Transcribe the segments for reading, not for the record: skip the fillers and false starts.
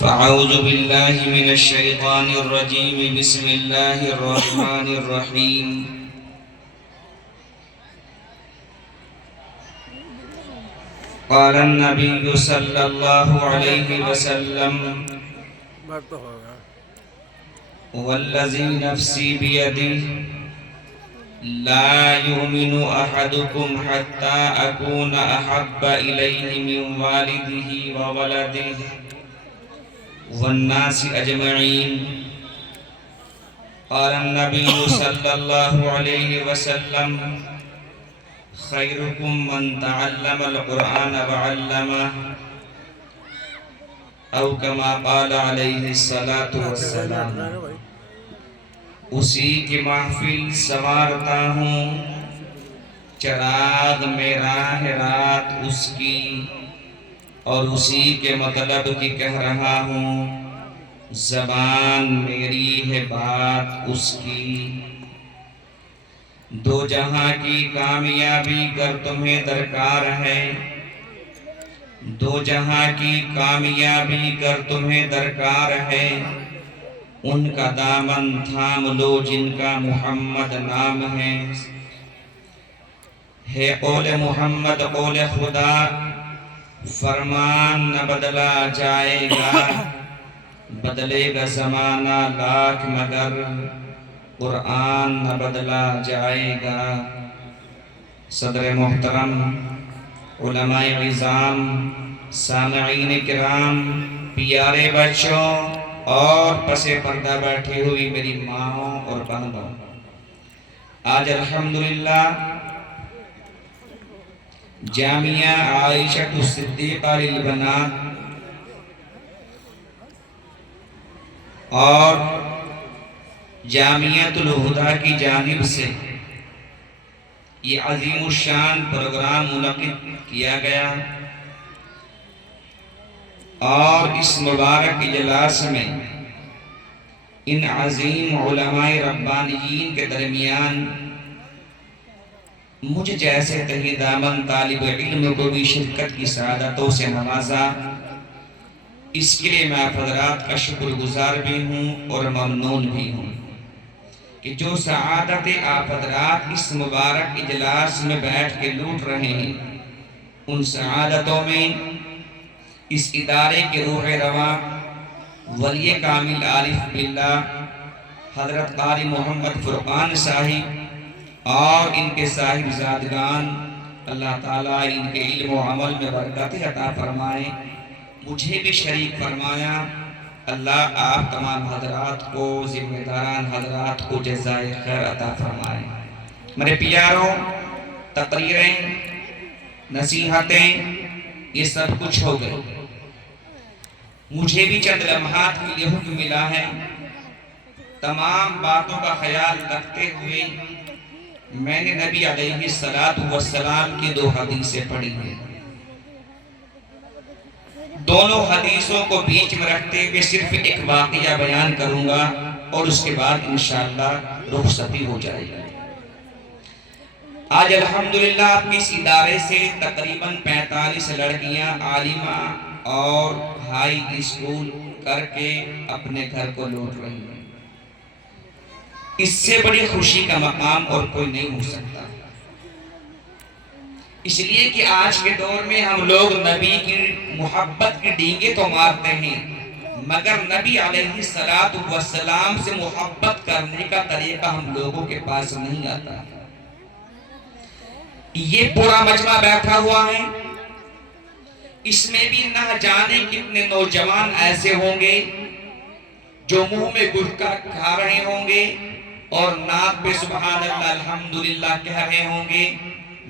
فأعوذ بالله من الشيطان الرجيم بسم الله الرحمن الرحيم قال النبي صلى الله عليه وسلم والذي نفسي بيده لا يؤمن أحدكم حتى أكون أحب إليه من والده وولده والناس أجمعين قال النبي صلى الله عليه وسلم خيركم من تعلم القرآن وعلمه او كما قال علیہ الصلاۃ والسلام۔ اسی کی محفل سنوارتا ہوں، چراغ میرا ہے رات اس کی، اور اسی کے مطلب کی کہہ رہا ہوں، زبان میری ہے بات اس کی۔ دو جہاں کی کامیابی گر تمہیں درکار ہے، دو جہاں کی کامیابی گر تمہیں درکار ہے، ان کا دامن تھام لو جن کا محمد نام ہے۔ قول محمد قول خدا، فرمان نہ بدلا جائے گا، بدلے گا زمانہ لاکھ مگر قرآن نہ بدلا جائے گا۔ صدر محترم، علماء عظام، سامعین کرام، پیارے بچوں اور پس پردہ بیٹھی ہوئی میری ماں اور بہنوں، آج الحمدللہ جامعہ عائشہ الصدیقہ للبنات اور جامعۃ الہدیٰ کی جانب سے یہ عظیم الشان پروگرام منعقد کیا گیا، اور اس مبارک اجلاس میں ان عظیم علماء ربانیین کے درمیان مجھ جیسے تہی دامن طالب علم کو بھی شرکت کی سعادتوں سے نوازا۔ اس کے لیے میں آپ حضرات کا شکر گزار بھی ہوں اور ممنون بھی ہوں کہ جو سعادت آپ حضرات اس مبارک اجلاس میں بیٹھ کے لوٹ رہے ہیں، ان سعادتوں میں اس ادارے کے روح رواں ولی کامل عارف باللہ حضرت قاری محمد فرقان صاحب اور ان کے صاحب زادگان، اللہ تعالیٰ ان کے علم و عمل میں برکت عطا فرمائے، مجھے بھی شریک فرمایا۔ اللہ آپ تمام حضرات کو، ذمہ داران حضرات کو جزائے خیر عطا فرمائے۔ میرے پیاروں، تقریریں، نصیحتیں، یہ سب کچھ ہو گئے، مجھے بھی چند لمحات کے لیے حکم ملا ہے۔ تمام باتوں کا خیال رکھتے ہوئے میں نے نبی علیہ السلام کی دو حدیثیں پڑھی ہیں، دونوں حدیثوں کو بیچ میں رکھتے ہوئے صرف ایک واقعہ بیان کروں گا، اور اس کے بعد انشاءاللہ رخصتی ہو جائے گی۔ آج الحمدللہ آپ کی اس ادارے سے تقریباً 45 لڑکیاں عالمہ اور ہائی اسکول کر کے اپنے گھر کو لوٹ رہی ہیں۔ اس سے بڑی خوشی کا مقام اور کوئی نہیں ہو سکتا، اس لیے کہ آج کے دور میں ہم لوگ نبی کی محبت کی ڈینگیں تو مارتے ہیں، مگر نبی علیہ السلام سے محبت کرنے کا طریقہ ہم لوگوں کے پاس نہیں آتا۔ یہ پورا مجمع بیٹھا ہوا ہے، اس میں بھی نہ جانے کتنے نوجوان ایسے ہوں گے جو منہ میں گٹکا کھا رہے ہوں گے اور ناک پہ سبحان اللہ الحمدللہ کہہ رہے ہوں گے۔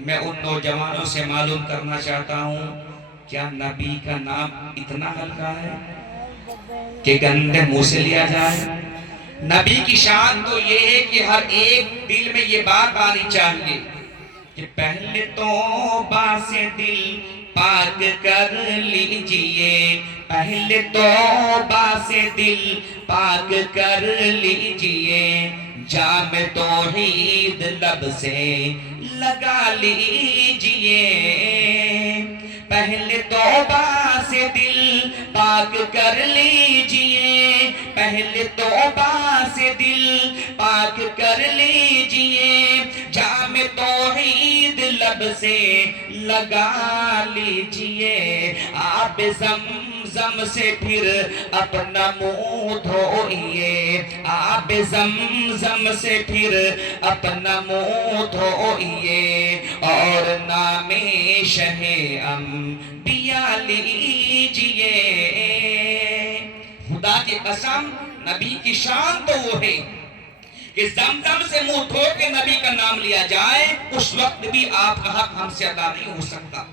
میں ان نوجوانوں سے معلوم کرنا چاہتا ہوں، کیا نبی کا نام اتنا ہلکا ہے کہ گندے منہ سے لیا جائے؟ نبی کی شان تو یہ ہے کہ ہر ایک دل میں یہ بات آنی چاہیے کہ پہلے توبہ سے دل پاک کر لیجئے، پہلے توبہ سے دل پاک کر لیجئے، جام توحید لب سے لگا لیجئے، پہلے توبہ سے دل پاک کر لیجئے، پہلے توبہ سے دل پاک کر لیجئے، جام توحید لب سے لگا لیجئے، آب زمزم سے پھر اپنا منہ دھوئیے، آب زمزم سے پھر اپنا منہ دھوئیے، اور نام شہ انبیاء لیجئے۔ خدا کی قسم، نبی کی شان تو وہ ہے کہ زمزم سے منہ دھو کے نبی کا نام لیا جائے، اس وقت بھی آپ کا حق ہم سے ادا نہیں ہو سکتا۔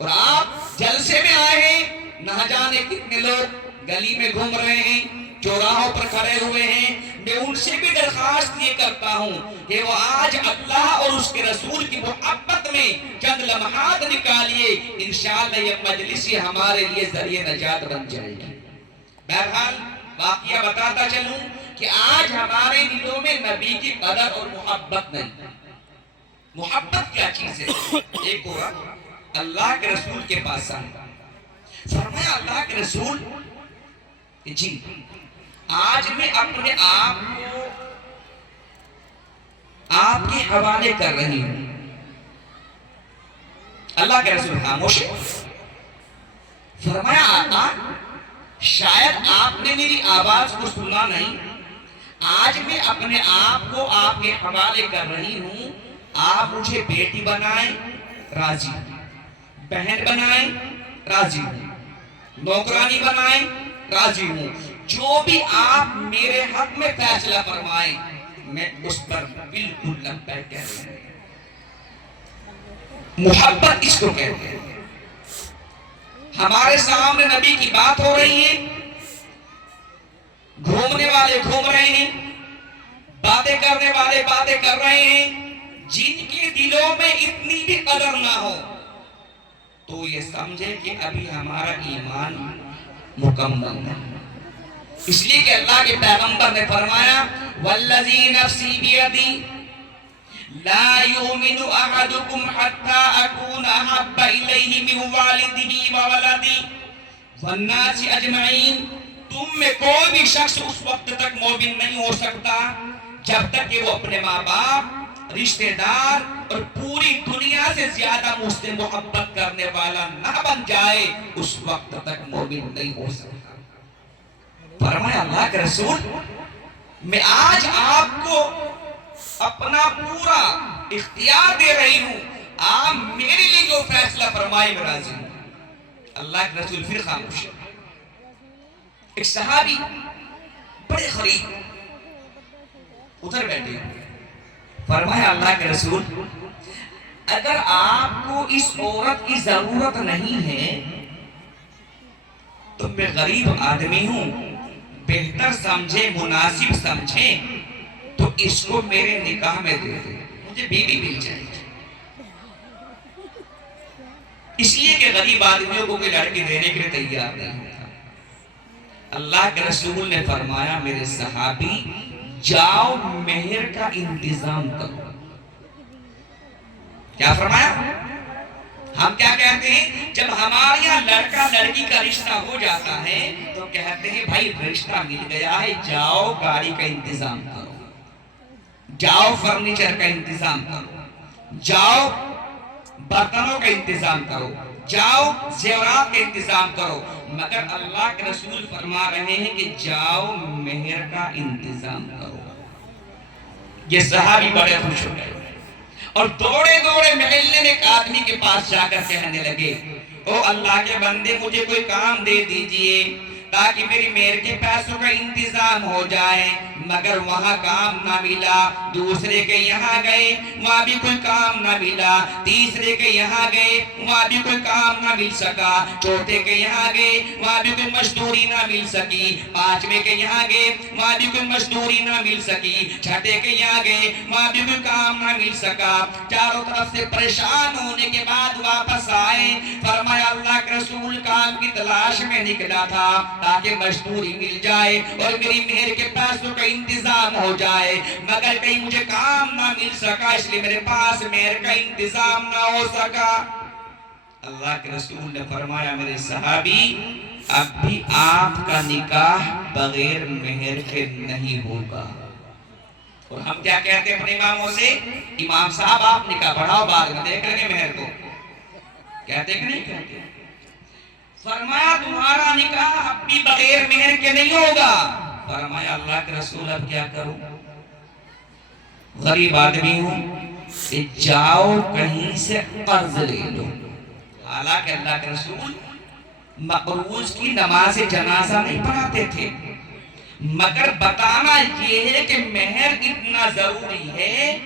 اور آپ جلسے میں آئے ہیں، نہ جانے کتنے لوگ گلی میں گھوم رہے ہیں، چوراہوں پر کھڑے ہوئے ہیں، میں ان سے بھی درخواست یہ کرتا ہوں کہ وہ آج اللہ اور اس کے رسول کی محبت میں چند لمحات نکالیے، انشاءاللہ یہ مجلس ہمارے لیے ذریعہ نجات بن جائے گی۔ بہرحال واقعہ بتاتا چلوں کہ آج ہمارے دلوں میں نبی کی قدر اور محبت نہیں۔ محبت کیا چیز ہے؟ ایک ہوا اللہ کے رسول کے پاس آئے، فرمایا اللہ کے رسول جی آج میں اپنے آپ کو آپ کے حوالے کر رہی ہوں۔ اللہ کے رسول خاموش، فرمایا آقا شاید آپ نے میری آواز کو سنا نہیں، آج میں اپنے آپ کو آپ کے حوالے کر رہی ہوں، آپ مجھے بیٹی بنائیں راضی، بہن بنائیں راضی ہوں، نوکرانی بنائیں راضی ہوں، جو بھی آپ میرے حق میں فیصلہ فرمائیں میں اس پر بالکل لبیک کہہ رہا ہوں۔ محبت اس کو کہتے ہیں۔ ہمارے سامنے نبی کی بات ہو رہی ہے، گھومنے والے گھوم رہے ہیں، باتیں کرنے والے باتیں کر رہے ہیں، جن کے دلوں میں اتنی بھی قدر نہ ہو تو یہ سمجھے کہ ابھی ہمارا ایمان مکمل نہیں۔ اس لیے کہ اللہ کے پیغمبر نے فرمایا والذی نفسی بیدی لا یؤمن احدکم حتی اکون احب الیہ من والدہ وولدہ والناس اجمعین، تم میں کوئی بھی شخص اس وقت تک مومن نہیں ہو سکتا جب تک کہ وہ اپنے ماں باپ، رشتہ دار اور پوری دنیا سے زیادہ مجھ سے محبت کرنے والا نہ بن جائے، اس وقت تک مومن نہیں ہو سکتا۔ فرمایا اللہ کے رسول میں آج آپ کو اپنا پورا اختیار دے رہی ہوں، آپ میرے لیے جو فیصلہ فرمائے میں راضی ہوں۔ اللہ کے رسول پھر خاموش۔ ایک صحابی بڑے غریب ادھر بیٹھے، فرمایا اللہ کے رسول اگر آپ کو اس عورت کی ضرورت نہیں ہے تو میں غریب آدمی ہوں، بہتر سمجھے مناسب سمجھے تو اس کو میرے نکاح میں دے دے، مجھے بیوی مل جائے گی۔ اس لیے کہ غریب آدمیوں کو کوئی لڑکی دینے کے لیے تیار نہیں ہوتا۔ اللہ کے رسول نے فرمایا میرے صحابی جاؤ مہر کا انتظام کرو۔ کیا فرمایا؟ ہم کیا کہتے ہیں جب ہمارے یہاں لڑکا لڑکی کا رشتہ ہو جاتا ہے تو کہتے ہیں بھائی رشتہ مل گیا ہے، جاؤ گاڑی کا انتظام کرو، جاؤ فرنیچر کا انتظام کرو، جاؤ برتنوں کا انتظام کرو، جاؤ زیورات کا انتظام کرو۔ مگر اللہ کے رسول فرما رہے ہیں کہ جاؤ مہر کا انتظام کرو۔ یہ صحابی بڑے خوش ہو گئے اور دوڑے دوڑے محلے میں ایک آدمی کے پاس جا کر کہنے لگے او اللہ کے بندے مجھے کوئی کام دے دیجئے تاکہ میری مہر کے پیسوں کا انتظام ہو جائے۔ مگر وہاں کام نہ ملا، دوسرے کے یہاں گئے وہاں بھی کوئی کام نہ ملا، تیسرے کے یہاں گئے وہاں بھی کوئی کام نہ مل سکا، چوتھے کے یہاں گئے وہاں بھی کوئی مزدوری نہ مل سکی، پانچویں کے یہاں گئے وہاں بھی کوئی مزدوری نہ مل سکی، چھٹے کے یہاں گئے وہاں بھی کوئی کام نہ مل سکا۔ چاروں طرف سے پریشان ہونے کے بعد واپس آئے، فرمایا اللہ کے رسول کام کی تلاش میں نکلا تھا تاکہ مزدوری مل جائے اور میری مہر کے پیسوں کا انتظام ہو جائے، مگر کہیں مجھے کام نہ مل سکا، اس لیے میرے پاس مہر کا انتظام نہ ہو سکا۔ اللہ کے رسول نے فرمایا میرے صحابی اب بھی آپ کا نکاح بغیر مہر کے نہیں ہوگا۔ اور ہم کیا کہتے ہیں اپنے اماموں سے؟ امام صاحب آپ نکاح پڑھاؤ بعد میں دیکھ لیں گے مہر کو، کہتے کہ نہیں کہتے؟ فرمایا تمہارا نکاح اب بھی بغیر مہر کے نہیں ہوگا۔ فرمایا اللہ کے رسول اب کیا کروں؟ غریب آدمی ہوں کہ جاؤ کہیں سے قرض لے لو۔ حالانکہ اللہ کے رسول مقروض کی نماز جنازہ نہیں پڑھاتے تھے، مگر بتانا یہ ہے کہ مہر اتنا ضروری ہے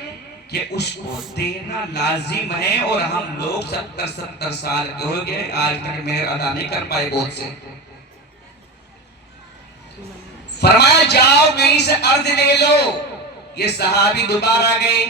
کہ اس کو دینا لازم ہے، اور ہم لوگ 70 سال کے ہو گئے آج تک مہر ادا نہیں کر پائے بہت سے۔ فرمایا جاؤ کہیں سے قرض لے لو۔ یہ صحابی دوبارہ گئے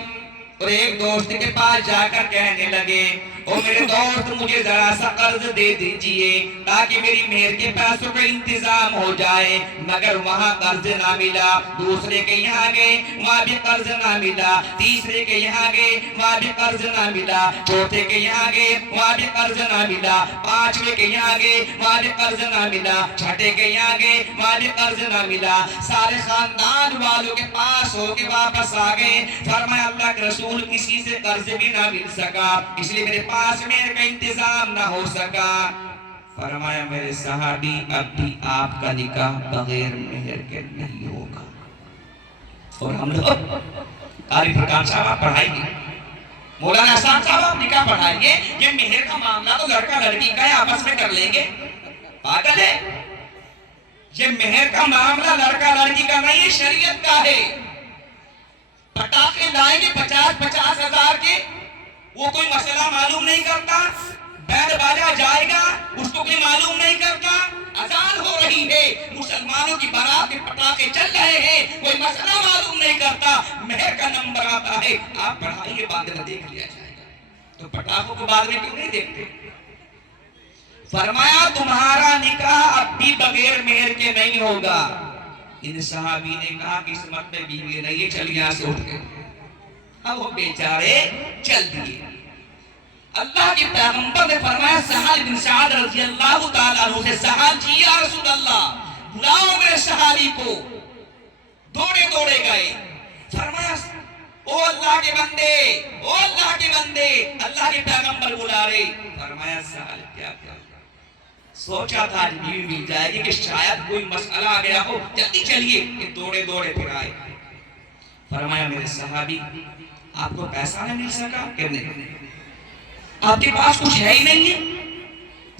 اور ایک دوست کے پاس جا کر کہنے لگے او میرے دوست مجھے ذرا سا قرض دے دیجئے تاکہ میری مہر کے پیسوں کا انتظام ہو جائے، مگر وہاں قرض نہ ملا۔ دوسرے کے یہاں گئے وہاں بھی قرض نہ ملا، تیسرے کے یہاں گئے وہاں بھی قرض نہ ملا، چوتھے کے یہاں گئے وہاں بھی قرض نہ ملا، پانچویں کے یہاں گئے وہاں بھی قرض نہ ملا، چھٹے کے یہاں گئے وہاں بھی قرض نہ ملا۔ سارے خاندان والوں کے پاس ہو کے واپس آ گئے۔ فرمایا اللہ کے رسول کسی سے قرض بھی نہ مل سکا، اس لیے میرے پاس مہر کا انتظام نہ ہو سکا۔ فرمایا میرے صحابی اب بھی آپ کا نکاح بغیر مہر کے نہیں ہوگا۔ اور ہم لوگ قاری فرقان صاحب آپ پڑھائیے، مولانا احسان صاحب آپ نکاح پڑھائیے، یہ مہر کا معاملہ تو لڑکا لڑکی کا ہے، آپس میں کر لیں گے۔ پاگل ہے، یہ مہر کا معاملہ لڑکا لڑکی کا نہیں ہے، شریعت کا ہے۔ پٹاخے لائیں گے 50 ہزار کے، وہ کوئی مسئلہ معلوم نہیں کرتا۔ بینڈ باجا جائے گا، اس کو کوئی معلوم نہیں کرتا۔ اذان ہو رہی ہے، مسلمانوں کی بارات کے پٹاخے چل رہے ہیں، کوئی مسئلہ معلوم نہیں کرتا۔ مہر کا نمبر آتا ہے، آپ پڑھائیے بعد میں دیکھ لیا جائے گا۔ تو پٹاخوں کو بعد میں کیوں نہیں دیکھتے؟ فرمایا تمہارا نکاح اب بھی بغیر مہر کے نہیں ہوگا۔ ان صحابی نے کہا قسمت میں بیوی نہیں ہے، چل یہاں سے اٹھ کے۔ اب وہ بیچارے چل دیے۔ اللہ کے پیغمبر نے فرمایا سہل بن سعد رضی اللہ تعالیٰ عنہ سے، سہل جی یا رسول اللہ بلاؤ میرے صحابی کو۔ دوڑے دوڑے گئے، فرمایا او اللہ کے بندے، او اللہ کے بندے، اللہ کے پیغمبر بلا رہے۔ فرمایا سہل کیا کیا؟ سوچا تھا آج بیوی مل جائے گی کہ شاید کوئی مسئلہ آ گیا ہو، جلدی چلیے، کہ دوڑے دوڑے پھر آئے۔ فرمایا میرے صحابی آپ کو پیسہ نہ مل سکا کہ نہیں؟ آپ کے پاس کچھ ہے ہی نہیں ہے،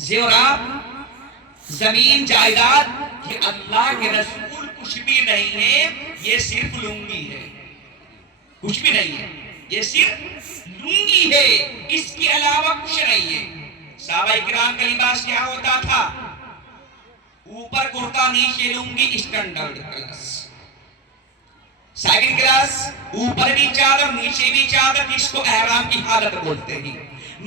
زیورات زمین جائیداد، یہ اللہ کے رسول کچھ بھی نہیں ہے، یہ صرف لنگی ہے، کچھ بھی نہیں ہے، یہ صرف لنگی ہے، اس کے علاوہ کچھ نہیں ہے۔ صحابہ کرام کا لباس کیا ہوتا تھا؟ اوپر کرتا نیچے لنگی، اسٹینڈرڈ کلاس، سیکنڈ کلاس، اوپر بھی چادر نیچے بھی چادر، جس کو احرام کی حالت بولتے ہیں۔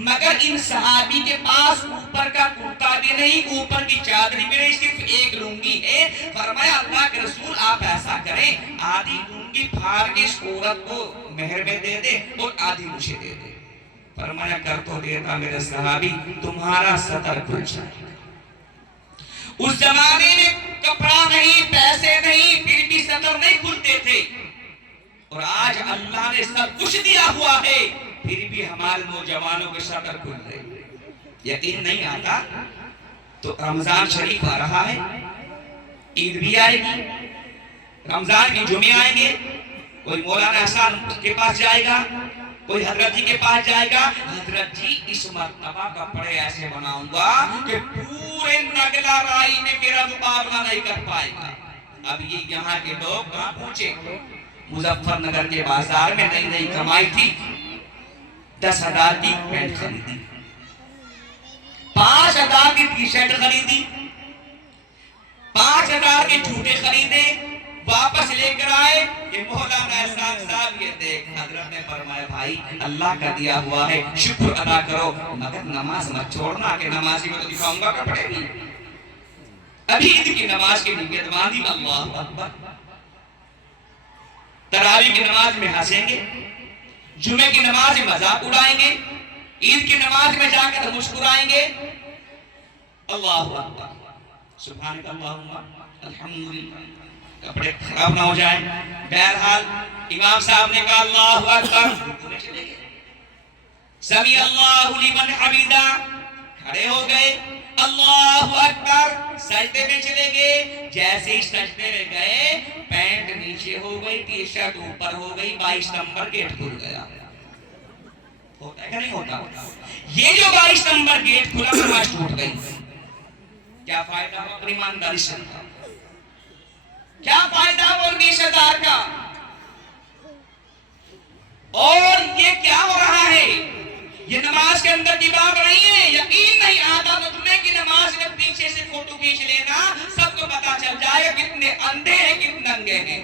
مگر ان صحابی کے پاس اوپر کا کرتا بھی نہیں، اوپر کی چادر بھی نہیں، صرف ایک لنگی ہے۔ فرمایا اللہ کے رسول آپ ایسا کریں، آدھی لنگی پھاڑ کے اس عورت کو مہر میں دے دے اور آدھی مجھے دے دے۔ فرمایا کر تو دیتا میرے صحابی، تمہارا سطر کھل جائے گا۔ اس زمانے میں کپڑا نہیں، پیسے نہیں، پھر بھی سطر نہیں کھلتے تھے، اور آج اللہ نے سب کچھ دیا ہوا ہے، پھر بھی ہمارے نوجوانوں کے سطر کھل رہے۔ یقین نہیں آتا تو رمضان شریف آ رہا ہے، عید بھی آئے گی، رمضان کی جمعے آئیں گے، کوئی مولانا احسان کے پاس جائے گا، کوئی حضرت جی کے پاس جائے گا، حضرت جی اس مرتبہ کپڑے ایسے بناؤں گا کہ پورے نگلا رائی میں میرا مقابلہ نہیں کر پائے گا۔ اب یہ یہاں کے لوگ کہاں پہنچے؟ مظفر نگر کے بازار میں نئی نئی کمائی تھی، 10,000 کی پینٹ خریدی، 5,000 کی ٹی شرٹ خریدی، 5,000 کے جھوٹے خریدے، واپس لے کر آئے کہ مولانا احسان صاحب یہ دیکھ۔ حضرت نے فرمایا بھائی اللہ کا دیا ہوا ہے، شکر ادا کرو، مگر نماز مت چھوڑنا کہ نمازی میں تو دکھاؤں گا کپڑے بھی۔ ابھی عید کی نماز کی نیت باندھی، اللہ اکبر، تراویح کی نماز میں ہنسیں گے، جمعے کی نماز میں مذاق اڑائیں گے، عید کی نماز میں جا کر مسکرائیں گے، اللہ اکبر، سبحانک اللہم الحمدللہ، کپڑے خراب نہ ہو جائیں۔ بہرحال امام صاحب نے کہا اللہ اکبر، سمیع اللہ لمن حمیدہ، کھڑے ہو گئے، اللہ اکبر، سجدے میں چلے گئے۔ جیسے ہی سجدے میں گئے، پینٹ نیچے ہو گئی، ٹی شرٹ اوپر ہو گئی، 22 نمبر گیٹ کھل گیا۔ ہوتا ہے کہ نہیں ہوتا؟ یہ جو 22 نمبر گیٹ کھلا، نماز ٹوٹ گئی۔ کیا فائدہ ہو اپنی ایمانداری سے؟ کیا فائدہ ہو ان کی شدار کا؟ اور یہ کیا ہو رہا ہے؟ یہ نماز کے اندر کی بات نہیں ہے۔ یقین نہیں آتا تو جمعے کی نماز میں پیچھے سے فوٹو کھینچ لینا، سب کو پتا چل جائے کتنے اندھے ہیں کتنے ننگے ہیں،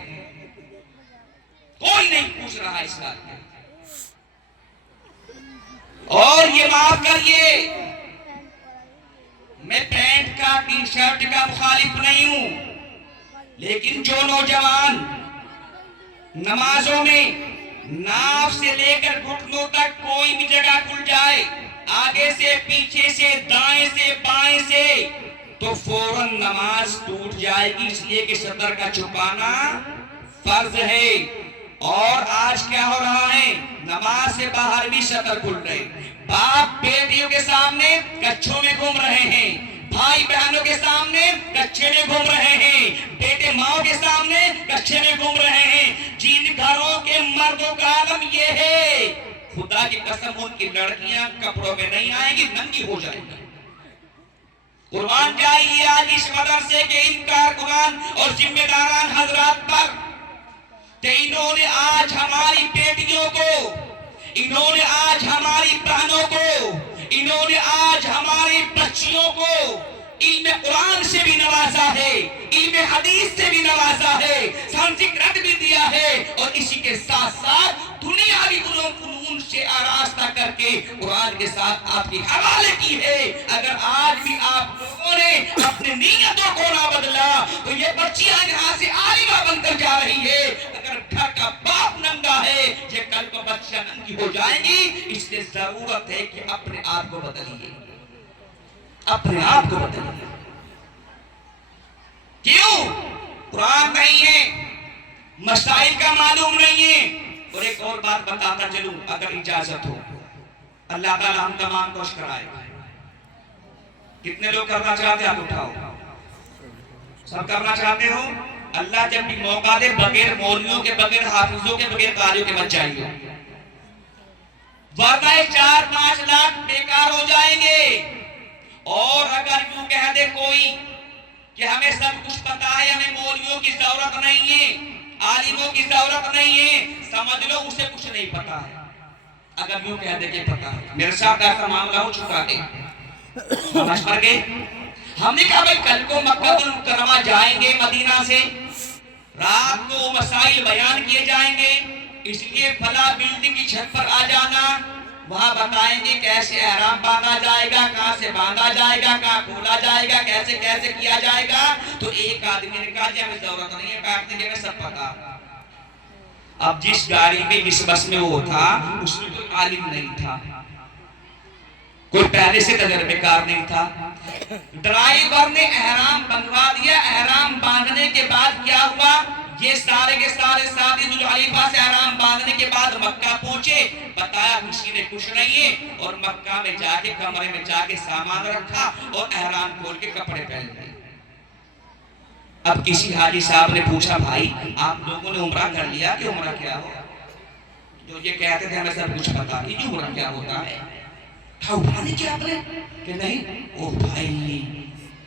کوئی نہیں پوچھ رہا اس بات میں۔ اور یہ معاف کریے، میں پینٹ کا ٹی شرٹ کا مخالف نہیں ہوں، لیکن جو نوجوان نمازوں میں ناف سے لے کر گھٹنوں تک کوئی بھی جگہ کھل جائے، آگے سے پیچھے سے دائیں سے بائیں سے، تو فوراً نماز ٹوٹ جائے گی، اس لیے کہ صدر کا چھپانا فرض ہے۔ اور آج کیا ہو رہا ہے؟ نماز سے باہر بھی شطر کھل رہے، باپ بیٹیوں کے سامنے کچھوں میں گھوم رہے ہیں، بھائی بہنوں کے سامنے کچھے میں گھوم رہے ہیں، بیٹے ماں کے سامنے کچھے میں گھوم رہے ہیں۔ جن گھروں کے مردوں کا عالم یہ ہے، خدا کی قسم ان کی لڑکیاں کپڑوں میں نہیں آئیں گی، ننگی ہو جائیں گی۔ قربان جائیے آج اس مدرسے کے ان کارکنان اور ذمہ داران حضرات پر کہ انہوں نے آج ہماری بیٹیوں کو، انہوں نے آج ہماری بہنوں کو، انہوں نے آج ہماری بچیوں کو علم قرآن سے بھی نوازا ہے، علم حدیث سے بھی نوازا ہے، سنسکرت بھی دیا ہے، اور اسی کے ساتھ ساتھ دنیاوی علوم فنون سے آراستہ کر کے قرآن کے ساتھ آپ کی حوالے کی ہے۔ اگر آج بھی آپ لوگوں نے اپنی نیتوں کو نہ بدلا تو یہ بچیاں یہاں سے عالمہ بن کر جا رہی ہے۔ اگر گھر کا باپ ننگا ہے، یہ کل کو بچیاں ننگی ہو جائیں گی، اس لیے ضرورت ہے کہ اپنے آپ کو بدلیے، اپنے آپ کو بدلیے۔ کیوں؟ قرآن نہیں ہے، مسائل کا معلوم نہیں ہے۔ اور ایک اور بات بتاتا چلوں اگر اجازت ہو، اللہ تعالیٰ ہم تمام کو شکرائے۔ کتنے لوگ کرنا چاہتے ہیں آپ اٹھاؤ، سب کرنا چاہتے ہو؟ اللہ جب بھی موقع دے، بغیر مولویوں کے، بغیر حافظوں کے، بغیر قاریوں کے مت جائیے، ورنہ 4-5 لاکھ بیکار ہو جائیں گے۔ اور اگر یوں کہہ دے کوئی کہ ہمیں سب کچھ پتا ہے، ہمیں مولویوں کی ضرورت نہیں ہے، عالموں کی ضرورت نہیں ہے، سمجھ لو اسے کچھ نہیں پتا ہے۔ اگر یوں کہہ دے کہ پتا ہے، میرے ساتھ ایسا معاملہ ہو چکا ہے، سمجھ پر گئے؟ ہم نے کہا بھائی کل کو مکہ المکرمہ جائیں گے، مدینہ سے رات کو مسائل بیان کیے جائیں گے، اس لیے فلاں بلڈنگ کی چھت پر آ جانا، وہاں بتائیں گے کیسے احرام باندھا جائے گا، کہاں سے باندھا جائے گا، کہاں کھولا جائے گا، کیسے کیسے کیا جائے گا۔ تو ایک آدمی نے کہا جی ہمیں ضرورت نہیں ہے بیٹھنے کی، ہمیں سب پتا۔ اب جس گاڑی میں جس بس میں وہ تھا، اس میں کوئی عالم نہیں تھا، کوئی پہلے سے تجربے کار نہیں تھا۔ ڈرائیور نے احرام بندھوا دیا، احرام باندھنے کے بعد کیا ہوا، یہ سارے کے سارے ساتھی ذوالحلیفہ سے احرام باندھنے کے بعد مکہ پہنچے، بتایا کسی نے کچھ نہیں ہے، اور مکہ میں جا کے کمرے میں جا کے سامان رکھا اور احرام کھول کے کپڑے پہن لیے۔ اب کسی حاجی صاحب نے پوچھا بھائی آپ لوگوں نے عمرہ کر لیا کہ عمرہ کیا ہو؟ جو یہ کہتے تھے ہمیں سب کچھ پتا کہ عمرہ کیا ہوتا ہے، اٹھا نہیں کیا آپ نے کہ نہیں؟ او بھائی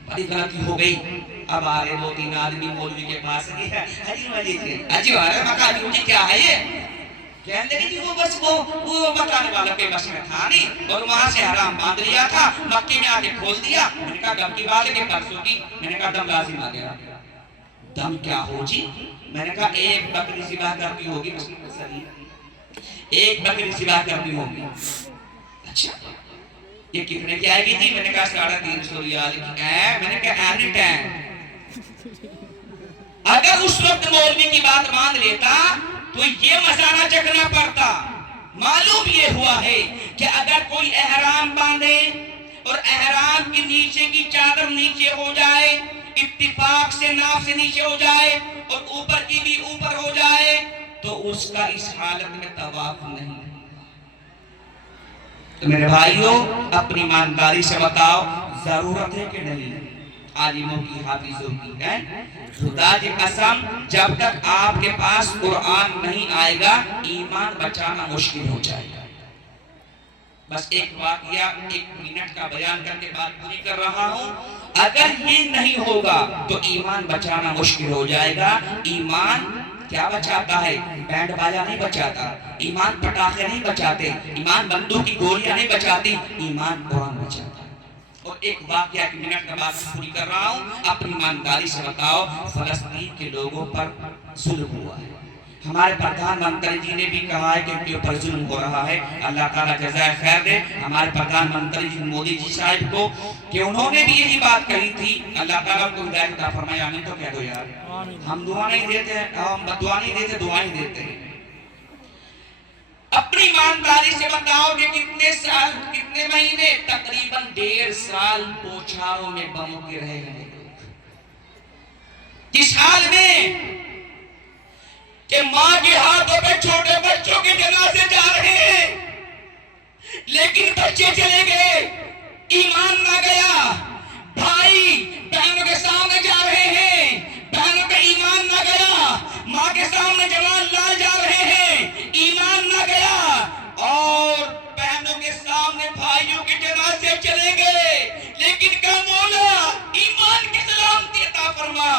بڑی غلطی ہو گئی۔ اب آ رہے 2-3 آدمی مولوی کے پاس حجی مجھے کیا ہے یہ کہنے لگے کہ وہ بس وہ بتانے والا کے بس میں تھا نہیں، اور وہاں سے حرام باندھ لیا تھا، مکے میں آ کے کھول دیا۔ میں نے کہا دم کی بات ہے کہ پرسوں کی؟ میں نے کہا دم لازم آ گیا۔ دم کیا ہو جی؟ میں نے کہا ایک بکری ذبح کرنی ہوگی، ایک بکری ذبح کرنی ہوگی۔ اچھا یہ کتنے کی آئے گی تھی؟ میں نے کہا 350 ریال کی ہے۔ میں نے کہا اینی ٹائم۔ اگر اس وقت مولوی کی بات مان لیتا تو یہ مسالہ چکنا پڑتا، معلوم یہ ہوا ہے کہ اگر کوئی احرام باندھے اور احرام کے نیچے کی چادر نیچے ہو جائے، اتفاق سے ناف سے نیچے ہو جائے اور اوپر کی بھی اوپر ہو جائے، تو اس کا اس حالت میں طواف نہیں۔ تو میرے بھائیوں، اپنی ایمانداری سے بتاؤ، ضرورت ہے کہ نہیں؟ عالموں کی، حافظوں کی ہے؟ خدا کی قسم، جب تک آپ کے پاس قرآن نہیں آئے گا، ایمان بچانا مشکل ہو جائے گا۔ بس ایک واقعہ 1 منٹ کا بیان کر کے بات پوری کر رہا ہوں۔ اگر یہ نہیں ہوگا تو ایمان بچانا مشکل ہو جائے گا۔ ایمان کیا بچاتا ہے؟ بینڈ باجا نہیں بچاتا، ایمان پٹاخے نہیں بچاتے، ایمان بندوق کی گولیاں نہیں بچاتی، ایمان قرآن بچاتا ہے۔ اور ایک واقعہ 1 منٹ کا بات پوری کر رہا ہوں، اپنی ایمانداری سے بتاؤ، فلسطین کے لوگوں پر ظلم ہوا ہے۔ ہمارے پردھان منتری جی نے بھی کہا ہے کہ ان کے اوپر ظلم ہو رہا ہے، اللہ تعالیٰ جزائے خیر دے ہمارے پردھان منتری جی مودی جی صاحب کو، کہ انہوں نے بھی یہی بات کہی تھی۔ اللہ تعالیٰ کو ہدایت عطا فرمائے، آمین تو کہہ دو یار۔ ہم دعا نہیں دیتے، ہم دعا نہیں دیتے، دعائیں دیتے ہیں۔ اپنی ایمانداری سے بتاؤ کہ کتنے سال، کتنے مہینے؟ تقریباً 1.5 سال بوچھاروں میں بم کے رہے ہیں لوگ۔ کس حال میں؟ کہ ماں کے ہاتھوں پہ چھوٹے بچوں کے جنازے جا رہے ہیں، لیکن بچے چلے گئے، ایمان نہ گیا۔ بھائی بہنوں کے سامنے جا رہے ہیں، بہنوں کا ایمان نہ گیا۔ ماں کے سامنے جوان لال جا رہے ہیں، ایمان نہ گیا۔ اور بہنوں کے سامنے بھائیوں کے جنازے چلے گئے، لیکن کہا مولا ایمان کی سلامتی عطا فرما۔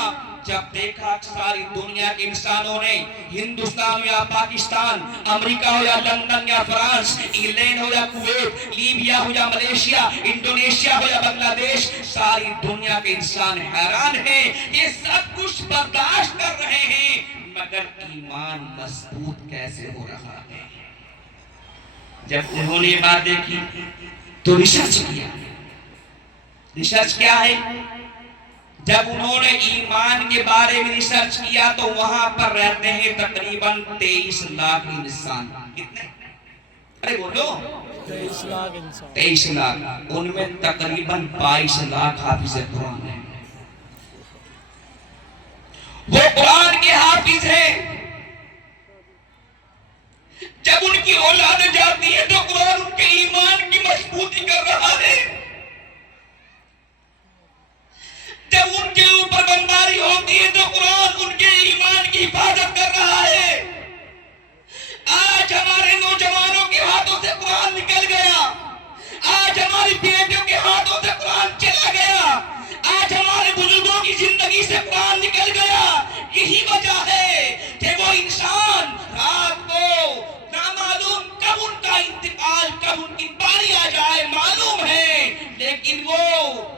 جب دیکھا ساری دنیا کے انسانوں نے، ہندوستان ہو یا پاکستان، امریکہ ہو یا لندن یا فرانس، انگلینڈ ہو یا کویت، لیبیا ہو یا ملیشیا، انڈونیشیا ہو یا بنگلہ دیش، ساری دنیا کے انسان حیران ہیں، یہ سب کچھ برداشت کر رہے ہیں، مگر ایمان مضبوط کیسے ہو رہا ہے؟ جب انہوں نے بات دیکھی تو ریسرچ کیا۔ ریسرچ کیا ہے؟ جب انہوں نے ایمان کے بارے میں ریسرچ کیا تو وہاں پر رہتے ہیں تقریباً 23 لاکھ انسان۔ کتنے؟ ارے بولو 23 لاکھ انسان۔ 23 لاکھ، ان میں تقریباً 22 لاکھ حافظ قرآن ہیں۔ وہ قرآن کے حافظ ہیں۔ جب ان کی اولاد جاتی ہے تو قرآن ان کے ایمان کی مضبوطی کر رہا ہے۔ جب ان کے اوپر بمباری ہوتی ہے تو قرآن ان کے ایمان کی حفاظت کر رہا ہے۔ آج ہمارے نوجوانوں کے ہاتھوں سے قرآن نکل گیا، آج ہماری بیٹیوں کے ہاتھوں سے قرآن چلا گیا، آج ہمارے بزرگوں کی زندگی سے قرآن نکل گیا۔ یہی وجہ ہے کہ وہ انسان رات کو نامعلوم کب ان کا انتقال، کب ان کی باری آ جائے معلوم ہے، لیکن وہ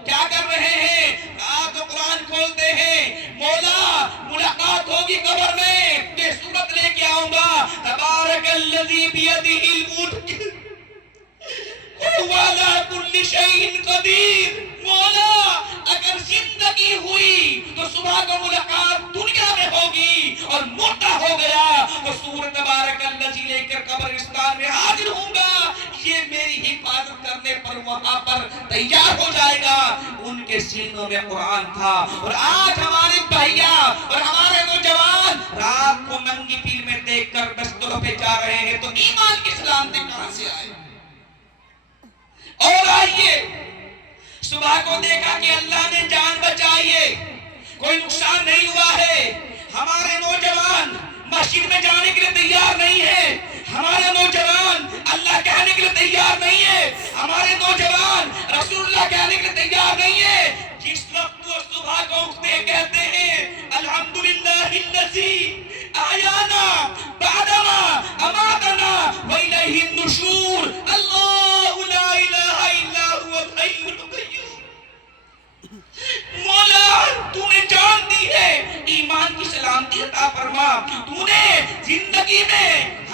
کیا کر رہے ہیں؟ رات کو قرآن کھولتے ہیں، مولا ملاقات ہوگی قبر میں، یہ صورت لے کے آؤں گا، تبارک الذی بیدہ الملک وہو علی کل شیء قدیر۔ مولا اگر زندگی ہوئی تو صبح کو ملاقات دنیا میں ہوگی، اور مردہ ہو گیا تو سورۃ تبارک الذی لے کر قبرستان میں حاضر ہوں گا، یہ میری حفاظت کرنے پر وہاں پر تیار ہو جائے گا۔ ان کے سینوں میں قرآن تھا، اور آج ہمارے بھائیا اور ہمارے نوجوان رات کو ننگی فلمیں دیکھ کر بستروں پہ جا رہے ہیں، تو ایمان کی سلامتی کہاں سے آئے؟ اور آئیے صبح کو دیکھا کہ اللہ نے جان بچائی ہے، کوئی نقصان نہیں ہوا ہے، ہمارے نوجوان مسجد میں جانے کے لیے تیار نہیں ہے، ہمارے نوجوان اللہ کہنے کے لیے تیار نہیں ہے، ہمارے نوجوان رسول اللہ کہنے کے لیے تیار نہیں ہے۔ جس وقت وہ صبح کو اٹھتے کہتے ہیں الحمدللہ الذی احیانا بعدما اماتنا والیہ النشور، اللہ لا الہ الا هو الحی القیوم۔ مولا تو نے جان دی ہے، ایمان کی سلامتی عطا فرما، تو نے زندگی میں